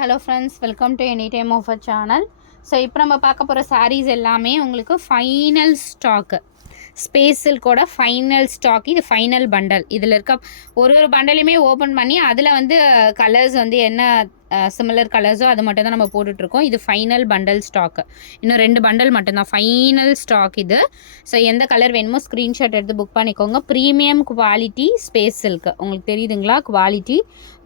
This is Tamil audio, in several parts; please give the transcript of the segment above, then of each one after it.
Hello friends, welcome to any time of a channel. So இப்போ நம்ம பார்க்க போகிற சாரீஸ் எல்லாமே உங்களுக்கு ஃபைனல் ஸ்டாக்கு. ஸ்பேஸ் சில்கோட ஃபைனல் ஸ்டாக். இது ஃபைனல் பண்டல். இதில் இருக்க ஒரு பண்டலையுமே ஓப்பன் பண்ணி அதில் வந்து கலர்ஸ் வந்து என்ன சிமிலர் கலர்ஸோ அது மட்டும் தான் நம்ம போட்டுட்ருக்கோம். இது ஃபைனல் பண்டல் ஸ்டாக்கு. இன்னும் 2 பண்டல் மட்டும்தான் ஃபைனல் ஸ்டாக் இது. ஸோ எந்த கலர் வேணுமோ ஸ்க்ரீன்ஷாட் எடுத்து புக் பண்ணிக்கோங்க. Premium quality space silk. உங்களுக்கு தெரியுதுங்களா? குவாலிட்டி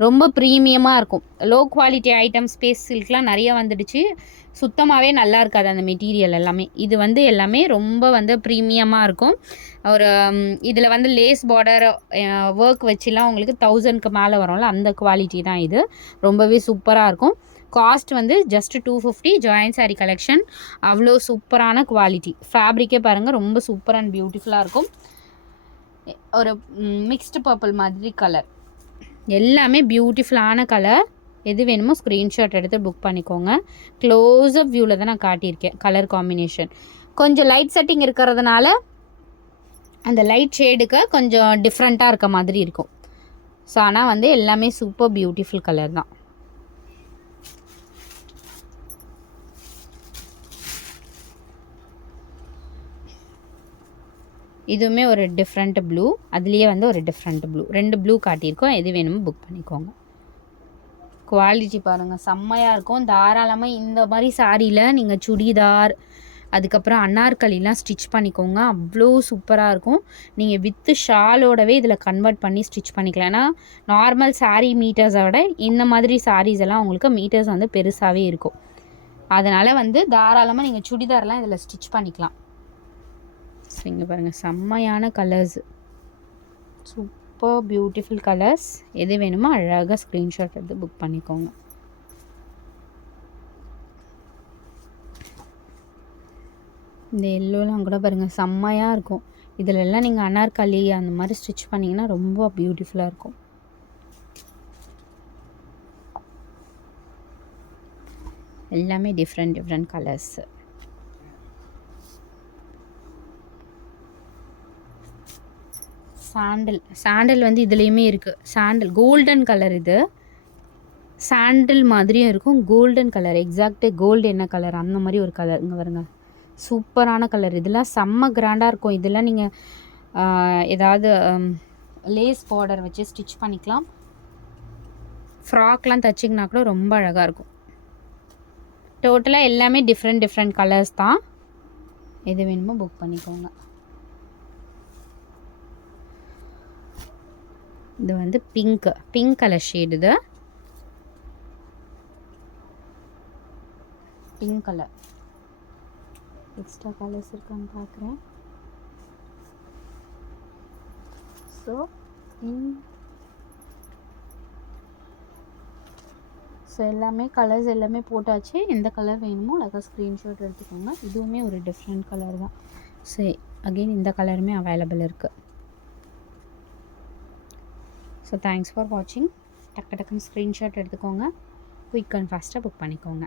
ரொம்ப ப்ரீமியமாக இருக்கும். லோ குவாலிட்டி ஐட்டம் ஸ்பேஸ் சில்க்லாம் நிறைய வந்துடுச்சு. சுத்தமாகவே நல்லா இருக்காது அந்த மெட்டீரியல் எல்லாமே. இது வந்து எல்லாமே ரொம்ப வந்து ப்ரீமியமாக இருக்கும். ஒரு இதில் வந்து லேஸ் பார்டர் ஒர்க் வச்சுலாம் உங்களுக்கு 1000க்கு மேலே வரும்ல, அந்த குவாலிட்டி தான் இது. ரொம்பவே சூப்பராக இருக்கும். காஸ்ட் வந்து ஜஸ்ட் 250. Join sari collection. அவ்வளோ சூப்பரான குவாலிட்டி. ஃபேப்ரிக்கே பாருங்கள், ரொம்ப சூப்பர் அண்ட் பியூட்டிஃபுல்லாக இருக்கும். ஒரு மிக்ஸ்டு பர்பிள் மாதிரி கலர். எல்லாமே பியூட்டிஃபுல்லான கலர். எது வேணுமோ ஸ்க்ரீன்ஷாட் எடுத்து புக் பண்ணிக்கோங்க. க்ளோஸ்அப் வியூவில் தான் நான் காட்டியிருக்கேன். கலர் காம்பினேஷன் கொஞ்சம் லைட் செட்டிங் இருக்கிறதுனால அந்த லைட் ஷேடுக்கு கொஞ்சம் டிஃப்ரெண்ட்டாக இருக்க மாதிரி இருக்கும். ஸோ ஆனால் வந்து எல்லாமே சூப்பர் பியூட்டிஃபுல் கலர் தான். இதுவுமே ஒரு டிஃப்ரெண்ட் ப்ளூ. அதுலேயே வந்து ஒரு டிஃப்ரெண்ட் ப்ளூ. 2 ப்ளூ காட்டியிருக்கோம். எது வேணுமோ புக் பண்ணிக்கோங்க. குவாலிட்டி பாருங்கள், செம்மையாக இருக்கும். தாராளமாக இந்த மாதிரி சாரியில் நீங்கள் சுடிதார், அதுக்கப்புறம் அன்னார்கலிலாம் ஸ்டிச் பண்ணிக்கோங்க. அவ்வளோ சூப்பராக இருக்கும். நீங்கள் வித்து ஷாலோடவே இதில் கன்வெர்ட் பண்ணி ஸ்டிச் பண்ணிக்கலாம். ஏன்னா நார்மல் சாரீ மீட்டர்ஸை விட இந்த மாதிரி சாரீஸ் எல்லாம் உங்களுக்கு மீட்டர்ஸ் வந்து பெருசாகவே இருக்கும். அதனால் வந்து தாராளமாக நீங்கள் சுடிதார்லாம் இதில் ஸ்டிச் பண்ணிக்கலாம். ஸோ இங்கே பாருங்கள், செம்மையான கலர்ஸ், சூப்பர் பியூட்டிஃபுல் கலர்ஸ். எது வேணுமோ அழகாக ஸ்க்ரீன்ஷாட் எடுத்து புக் பண்ணிக்கோங்க. இந்த எல்லோலாம் கூட பாருங்கள், செம்மையாக இருக்கும். இதில் எல்லாம் நீங்கள் அனார்கலி அந்த மாதிரி ஸ்டிச் பண்ணிங்கன்னா ரொம்ப பியூட்டிஃபுல்லாக இருக்கும். எல்லாமே டிஃப்ரெண்ட் கலர்ஸ். சாண்டல் வந்து இதுலேயுமே இருக்குது. Sandal golden colour. இது சாண்டல் மாதிரியும் இருக்கும். கோல்டன் கலர், எக்ஸாக்டு கோல்டு என்ன கலர் அந்த மாதிரி ஒரு கலர். இங்கே வருங்க, சூப்பரான கலர். இதெல்லாம் செம்ம கிராண்டாக இருக்கும். இதெல்லாம் நீங்கள் ஏதாவது லேஸ் பார்டர் வச்சு ஸ்டிச் பண்ணிக்கலாம். ஃப்ராக்லாம் தைச்சிங்கன்னா கூட ரொம்ப அழகாக இருக்கும். டோட்டலாக எல்லாமே டிஃப்ரெண்ட் கலர்ஸ் தான். எது வேணுமோ புக் பண்ணிக்கோங்க. இது வந்து பிங்க் கலர் ஷேடு. இது பிங்க் கலர். எக்ஸ்ட்ரா கலர்ஸ் இருக்கான்னு பார்க்குறேன். ஸோ எல்லாமே கலர்ஸ் எல்லாமே போட்டாச்சு. எந்த கலர் வேணுமோ அழகாக ஸ்க்ரீன்ஷாட் எடுத்துக்கோங்க. இதுவுமே ஒரு டிஃப்ரெண்ட் கலர் தான். சரி, அகெயின் இந்த கலருமே அவைலபிள் இருக்குது. ஸோ தேங்க்ஸ் ஃபார் வாட்சிங். டக்குன்னு ஸ்க்ரீன்ஷாட் எடுத்துக்கோங்க. குயிக் அண்ட் ஃபாஸ்ட்டாக புக் பண்ணிக்கோங்க.